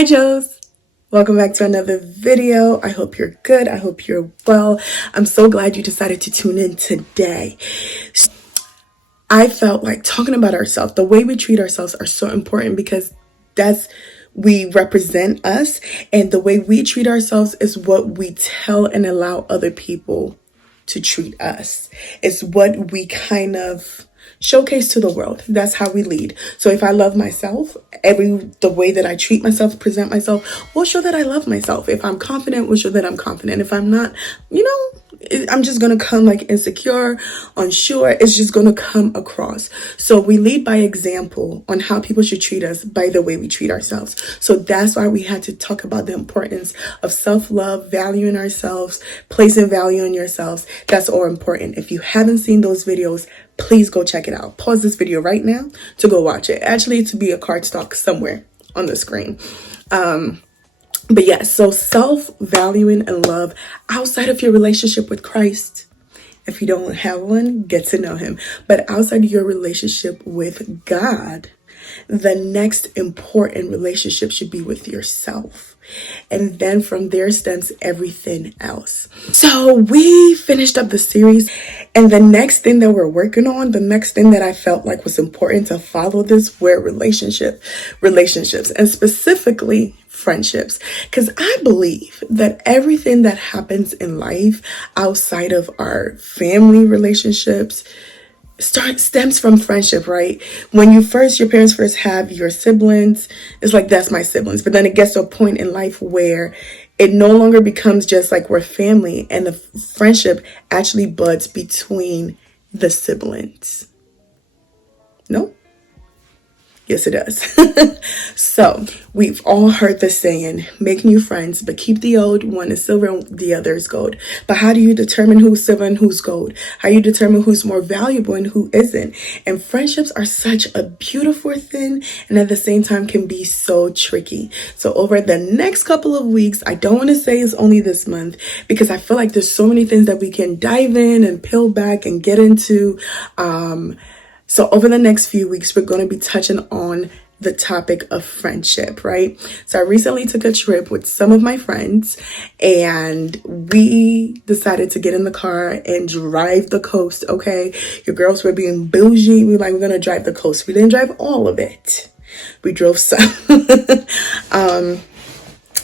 Hi, Joes. Welcome back to another video. I hope you're good. I hope you're well. I'm so glad you decided to tune in today. I felt like talking about ourselves, the way we treat ourselves are so important because we represent us, and the way we treat ourselves is what we tell and allow other people to treat us. It's what we kind of showcase to the world. That's how we lead. So if I love myself, the way that I treat myself, present myself, will show that I love myself. If I'm confident, will show that I'm confident. If I'm not, I'm just gonna come like insecure, unsure. It's just gonna come across. So we lead by example on how people should treat us by the way we treat ourselves. So that's why we had to talk about the importance of self-love, valuing ourselves, placing value on yourselves. That's all important. If you haven't seen those videos, please go check it out. Pause this video right now to go watch it. Actually, to be a cardstock somewhere on the screen. But yeah, so self-valuing and love outside of your relationship with Christ. If you don't have one, get to know him. But outside your relationship with God, the next important relationship should be with yourself. And then from there stems everything else. So we finished up the series, and the next thing that we're working on, the next thing that I felt like was important to follow this were relationships, and specifically friendships. Because I believe that everything that happens in life outside of our family relationships stems from friendship, right? When your parents first have your siblings, it's like, that's my siblings. But then it gets to a point in life where it no longer becomes just like we're family, and the friendship actually buds between the siblings. No? Yes, it does. So we've all heard the saying, make new friends, but keep the old. One is silver and the other is gold. But how do you determine who's silver and who's gold? How do you determine who's more valuable and who isn't? And friendships are such a beautiful thing, and at the same time can be so tricky. So over the next couple of weeks, I don't want to say it's only this month, because I feel like there's so many things that we can dive in and peel back and get into. So over the next few weeks, we're going to be touching on the topic of friendship, right? So I recently took a trip with some of my friends, and we decided to get in the car and drive the coast, okay? Your girls were being bougie. We're going to drive the coast. We didn't drive all of it. We drove some.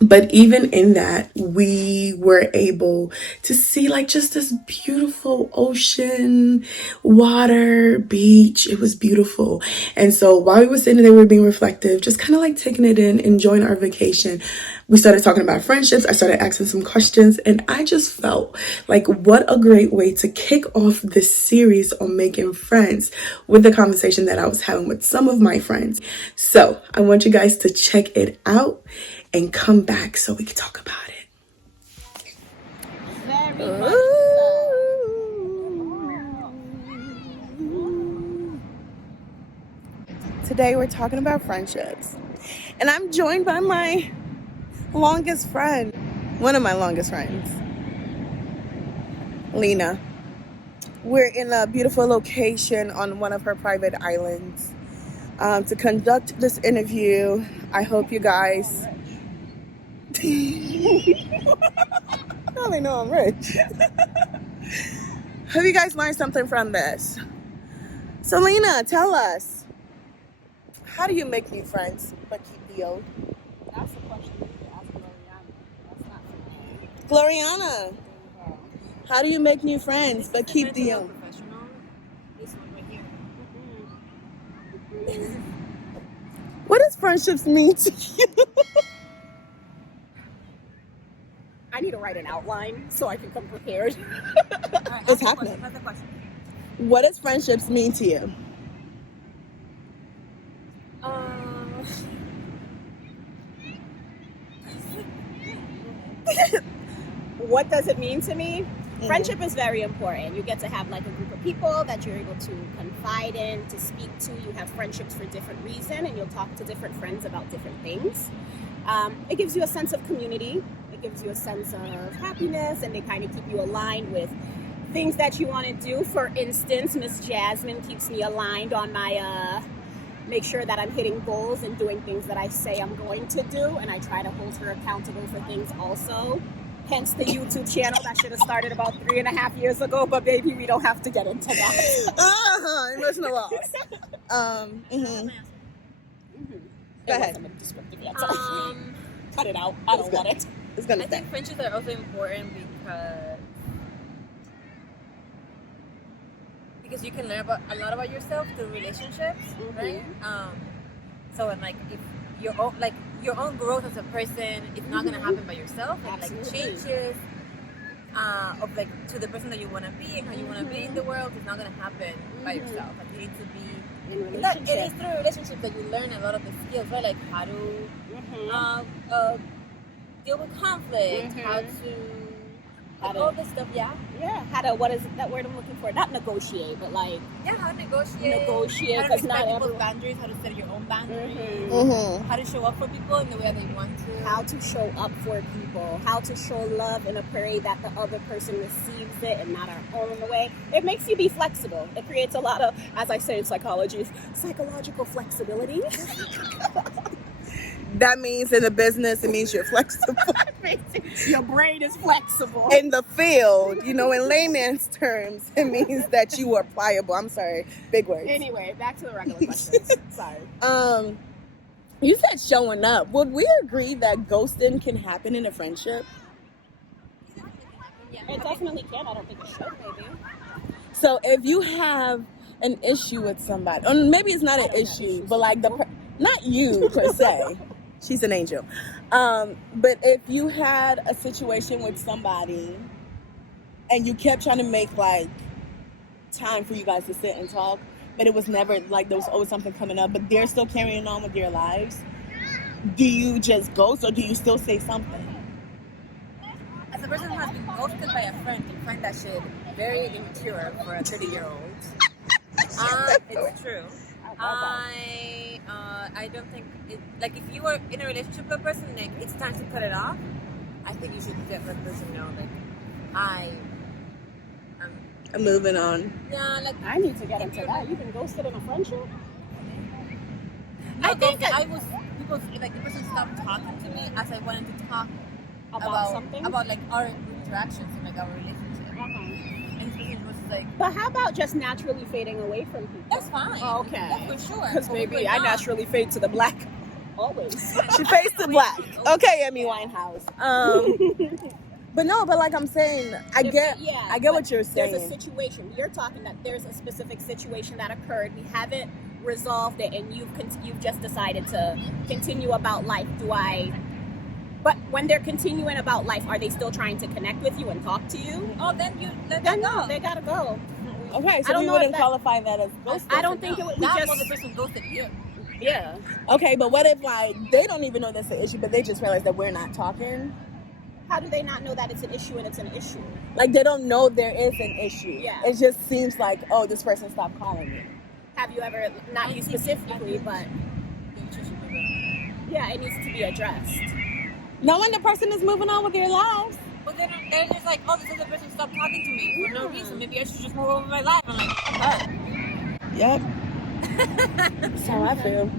But even in that, we were able to see like just this beautiful ocean, water, beach. It was beautiful. And so while we were sitting there, we were being reflective, just kind of like taking it in, enjoying our vacation. We started talking about friendships. I started asking some questions, and I just felt like what a great way to kick off this series on making friends with the conversation that I was having with some of my friends. So I want you guys to check it out and come back so we can talk about it. Very much so. Today we're talking about friendships, and I'm joined by my longest friend, one of my longest friends, Lena. We're in a beautiful location on one of her private islands to conduct this interview. I hope you guys well, they know I'm rich. Hope you guys learned something from this. So Lena, tell us, how do you make new friends but keep the old? That's the question you need to ask Gloriana. That's not for me. Gloriana, how do you make new friends but keep the old? Professional. This one right here. What does friendships mean to you? I need to write an outline so I can come prepared. Right, What's happening? That's the question. What does friendships mean to you? What does it mean to me? Friendship is very important. You get to have like a group of people that you're able to confide in, to speak to. You have friendships for different reasons, and you'll talk to different friends about different things. It gives you a sense of community. It gives you a sense of happiness, and they kind of keep you aligned with things that you want to do. For instance, Miss Jasmine keeps me aligned on my make sure that I'm hitting goals and doing things that I say I'm going to do, and I try to hold her accountable for things also. Hence the YouTube channel that should have started about 3.5 years ago, but maybe we don't have to get into that. Emotional loss. Go ahead. It wasn't a descriptive answer. Cut it out. I don't want it. I think friendships are also important because you can learn a lot about yourself through relationships, right? So and like if your own growth as a person is not gonna happen by yourself, and like changes of like to the person that you want to be and how you want to be in the world is not gonna happen by yourself. Like you need to be in relationships. It is through relationships that you learn a lot of the skills, right? Like how to deal with conflict, how to all this stuff, yeah, how to, what is that word I'm looking for? Not negotiate, but like how to negotiate, how to respect people's boundaries, how to set your own boundaries, how to show up for people in the way they want to, how to show up for people, how to show love in a way that the other person receives it and not our own way. It makes you be flexible. It creates a lot of, as I say in psychology, psychological flexibility. That means in the business, it means you're flexible. Your brain is flexible. In the field, in layman's terms, it means that you are pliable. I'm sorry, big words. Anyway, back to the regular questions. Sorry. You said showing up. Would we agree that ghosting can happen in a friendship? It definitely can. I don't think it should, maybe. So if you have an issue with somebody, or maybe it's not an issue, but like not you per se. She's an angel. But if you had a situation with somebody and you kept trying to make like time for you guys to sit and talk, but it was never like there was always something coming up, but they're still carrying on with their lives, do you just ghost or do you still say something? As a person who has been ghosted by a friend, you find that shit very immature for a 30-year-old. It's true. I don't think like if you are in a relationship with a person, like it's time to cut it off. I think you should let the person know, like I'm moving on. Yeah, like I need to get into that. You've been ghosted in a friendship? I think I was people like the person stopped talking to me as I wanted to talk about something about like our interactions and like our relationship. And this person was like, but how about just naturally fading away from people? That's fine. Oh, okay. Yeah, for sure. Because maybe I naturally fade to the black. Always. She fades to black. Okay, Amy Winehouse. But no, but like I'm saying, I get what you're saying. There's a situation. You're talking that there's a specific situation that occurred. We haven't resolved it, and you've just decided to continue about life. But when they're continuing about life, are they still trying to connect with you and talk to you? Oh, then you let them go. They gotta go. Okay, so we wouldn't qualify that as ghosting. I don't think it would. That was the person ghosted you. Yeah. Okay, but what if like they don't even know that's an issue, but they just realize that we're not talking? How do they not know that it's an issue and it's an issue? Like they don't know there is an issue. Yeah. It just seems like, oh, this person stopped calling me. Have you ever, not you specifically, but yeah, it needs to be addressed. Now when the person is moving on with their lives. But then they're just like, oh, this other person stopped talking to me for no reason. Maybe I should just move on with my life. I'm like, okay. Yep. That's how I feel.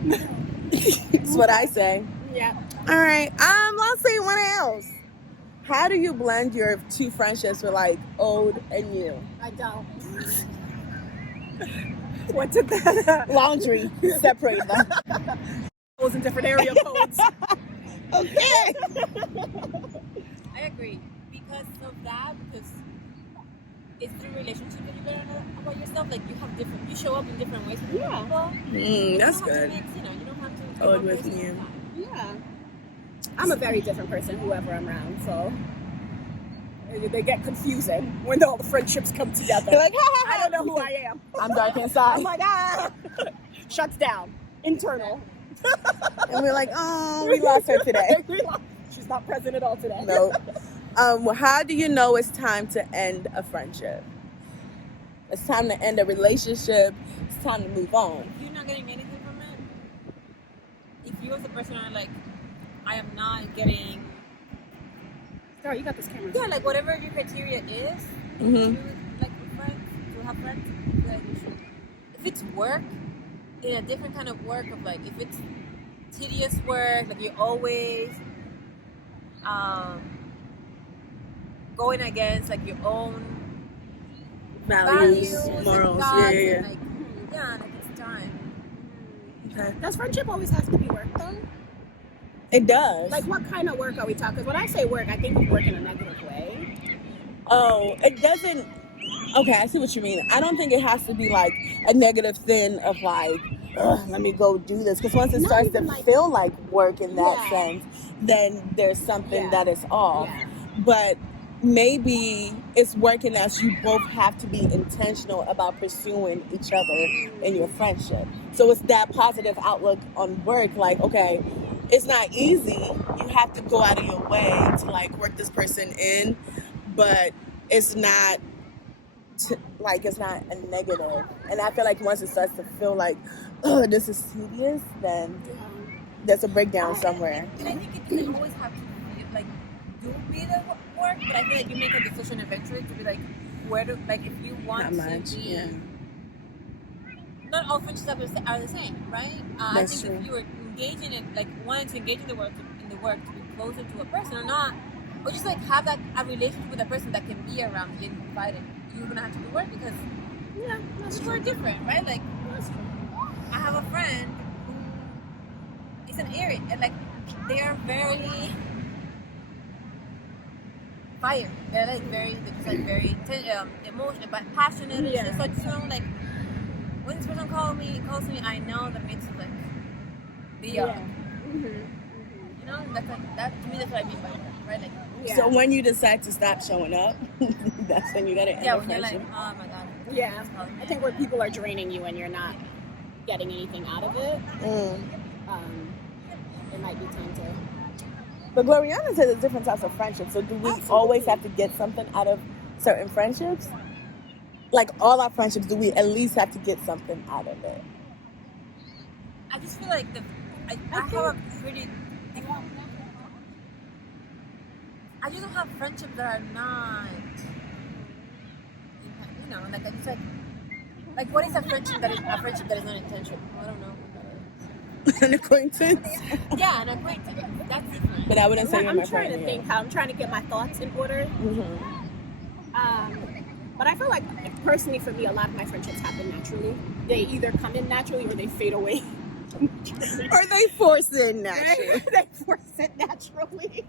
That's what I say. Yeah. All right. Let's see what else. How do you blend your two friendships with like old and new? I don't. What did that? Laundry. Separate them. Those in different area codes. Okay. I agree. Because of that, because it's through relationships that you learn about yourself. Like you show up in different ways with different people. That's good. You don't have to Old with new. Yeah. I'm a very different person, whoever I'm around, so they get confusing when all the friendships come together. They're like, I don't know who I am. I'm dark inside. I'm like, shuts down. Internal. And we're like, oh, we lost her today. She's not present at all today. No. How do you know it's time to end a friendship? It's time to end a relationship. It's time to move on. If you're not getting anything from it, if you as a person are like, I am not getting... Girl, you got this camera. Yeah, like whatever your criteria is, Mm-hmm. to like with friends, to have friends, I feel like you should. If it's work, in a different kind of work of like, if it's tedious work, like you're always going against like your own Values, and morals. thoughts, Yeah. and, like, like it's time. Okay. Does friendship always have to be work though? It does. Like, what kind of work are we talking? Because when I say work, I think of work in a negative way. Oh, it doesn't. Okay, I see what you mean. I don't think it has to be like a negative thing of like, ugh, let me go do this. Because once it Not starts even to like- feel like work in that Yeah. sense, then there's something Yeah. that is off. Yeah. But maybe it's working as you both have to be intentional about pursuing each other in your friendship. So it's that positive outlook on work. Like, okay, it's not easy. You have to go out of your way to like work this person in, but it's not it's not a negative. And I feel like once it starts to feel like, oh, this is tedious, then there's a breakdown somewhere. And I think it doesn't always have to be like be the work, but I feel like you make a decision eventually to be like, where to, like, if you want to be. Yeah. Not all friendships are the same, right? I That's think true. if you were engaging in, like, wanting to engage in the work to be closer to a person or not, or just like have that a relationship with a person that can be around you and confided, you're gonna have to do work because people are different, right? Like, I have a friend who is an Aries, and like they are very fire. They're like very emotional, but passionate. Yeah. So it's so like when this person calls me, I know that makes it like beyond. You know, that's like that to me. That's what I mean by that, right? Like, So when you decide to stop showing up, that's when you gotta end the when you're like, friendship. oh my god. Yeah. I think where people are draining you and you're not getting anything out of it, it might be time to. But Gloriana said there's different types of friendships. So do we always have to get something out of certain friendships? Like all our friendships, do we at least have to get something out of it? I just feel like I have a pretty. I just don't have friendships that are not. You know, like I just like what is a friendship that is not intentional? I don't know. An acquaintance? Yeah, an acquaintance. That's different. But I wouldn't say you're I'm my trying friend. to think how I'm trying to get my thoughts in order. But I feel like personally for me, a lot of my friendships happen naturally. They either come in naturally or they fade away. Or they force it naturally. They force it naturally.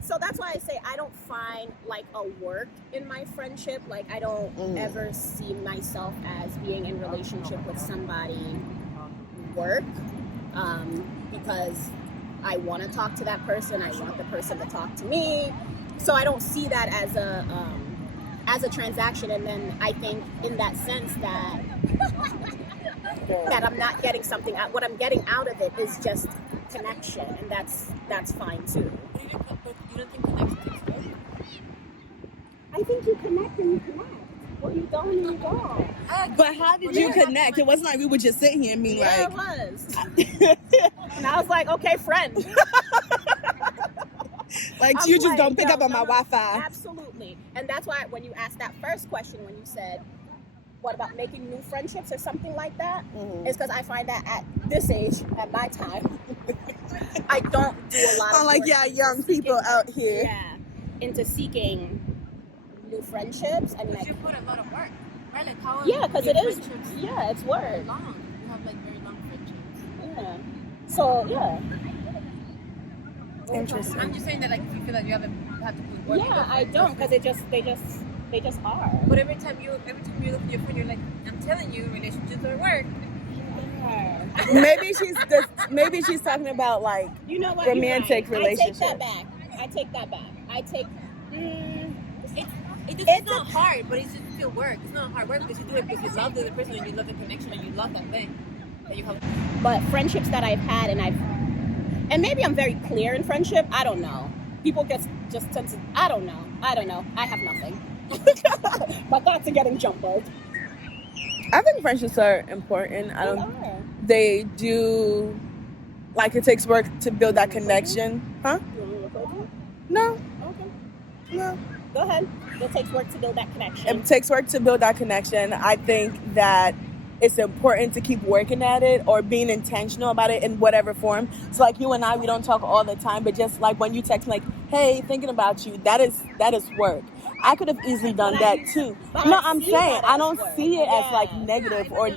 So that's why I say I don't find like a work in my friendship. Like I don't ever see myself as being in relationship with somebody work, because I want to talk to that person. I want the person to talk to me. So I don't see that as a transaction. And then I think in that sense that I'm not getting something out. What I'm getting out of it is just connection, and that's fine too. But you don't think connection is good? I think you connect and you connect. Or you don't and you don't. But how did you connect? It wasn't like we would just sit here and be Yeah, like... it was. And I was like, okay, friend. Like, I'm you just like, don't pick yo, up on my no, Wi-Fi. Absolutely. And that's why when you asked that first question, when you said, what about making new friendships or something like that? It's because I find that at this age, at my time, I don't do a lot of Like, work yeah, into young people out here. Yeah, into seeking new friendships and But like you put a lot of work, right? Like how because your it is friendships it's work. long. You have like very long friendships. Yeah. So yeah. Interesting. I'm just saying that like if you feel like you have to put work. Yeah, I don't because they just are. But every time you look at your friend, you're like, I'm telling you, relationships are work. Maybe she's talking about like You know what? romantic you're right. relationships. I take that back. It's not hard, but it's just still work. It's not hard work because you do it because you love the other person and you love the connection and you love that thing that you have. But friendships that I've had and maybe I'm very clear in friendship. I don't know. People just tend to. I don't know. I have nothing. My thoughts are getting jumbled. I think friendships are important. They do, like, it takes work to build that connection. Huh? You want me to record you? No. Okay. No. Go ahead. It takes work to build that connection. It takes work to build that connection. I think that it's important to keep working at it or being intentional about it in whatever form. So like you and I, we don't talk all the time, but just like when you text me like, hey, thinking about you, that is work. I could have easily done that too. No, I'm saying I don't see it as like negative or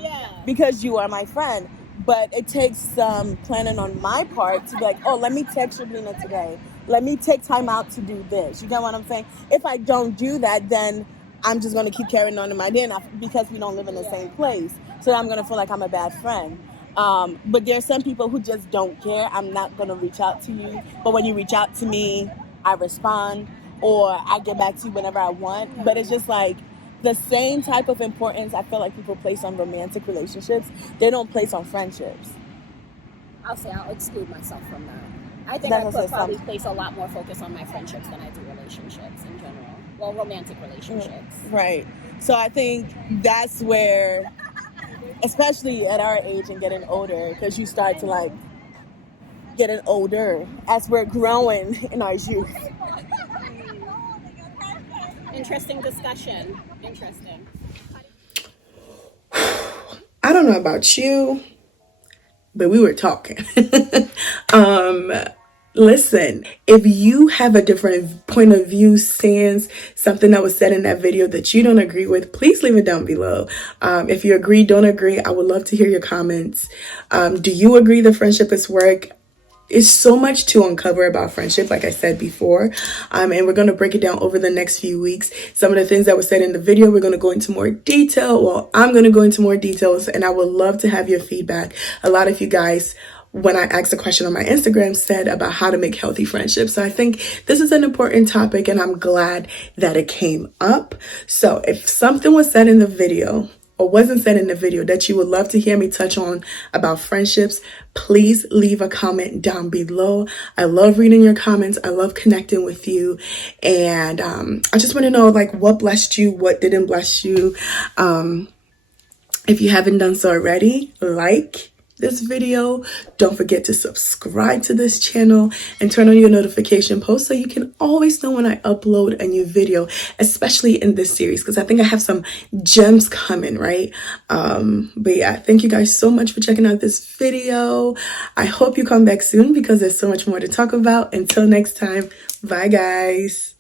because you are my friend. But it takes some planning on my part to be like, oh, let me text Sabrina today. Let me take time out to do this. You get what I'm saying? If I don't do that, then I'm just going to keep carrying on in my day because we don't live in the same place. So I'm going to feel like I'm a bad friend. But there are some people who just don't care. I'm not going to reach out to you. But when you reach out to me, I respond or I get back to you whenever I want. But it's just like the same type of importance I feel like people place on romantic relationships, they don't place on friendships. I'll say I'll exclude myself from that. I think I probably place a lot more focus on my friendships than I do relationships in general. Well, romantic relationships. Right. So I think that's where, especially at our age and getting older, because you start to like getting older as we're growing in our youth. Interesting discussion. Interesting. I don't know about you, but we were talking. Listen, if you have a different point of view, stance, something that was said in that video that you don't agree with, please leave it down below. If you agree, don't agree, I would love to hear your comments. Do you agree the friendship is work? It's so much to uncover about friendship, like I said before, and we're going to break it down over the next few weeks. Some of the things that were said in the video, we're going to go into more detail. Well, I'm going to go into more details, and I would love to have your feedback. A lot of you guys, when I asked a question on my Instagram, said about how to make healthy friendships. So I think this is an important topic, and I'm glad that it came up. So if something was said in the video or wasn't said in the video that you would love to hear me touch on about friendships, please leave a comment down below. I love reading your comments. I love connecting with you. And I just want to know like what blessed you, what didn't bless you. If you haven't done so already, like this video, don't forget to subscribe to this channel and turn on your notification post so you can always know when I upload a new video, especially in this series, because I think I have some gems coming, right? But yeah, thank you guys so much for checking out this video. I hope you come back soon because there's so much more to talk about. Until next time, bye guys.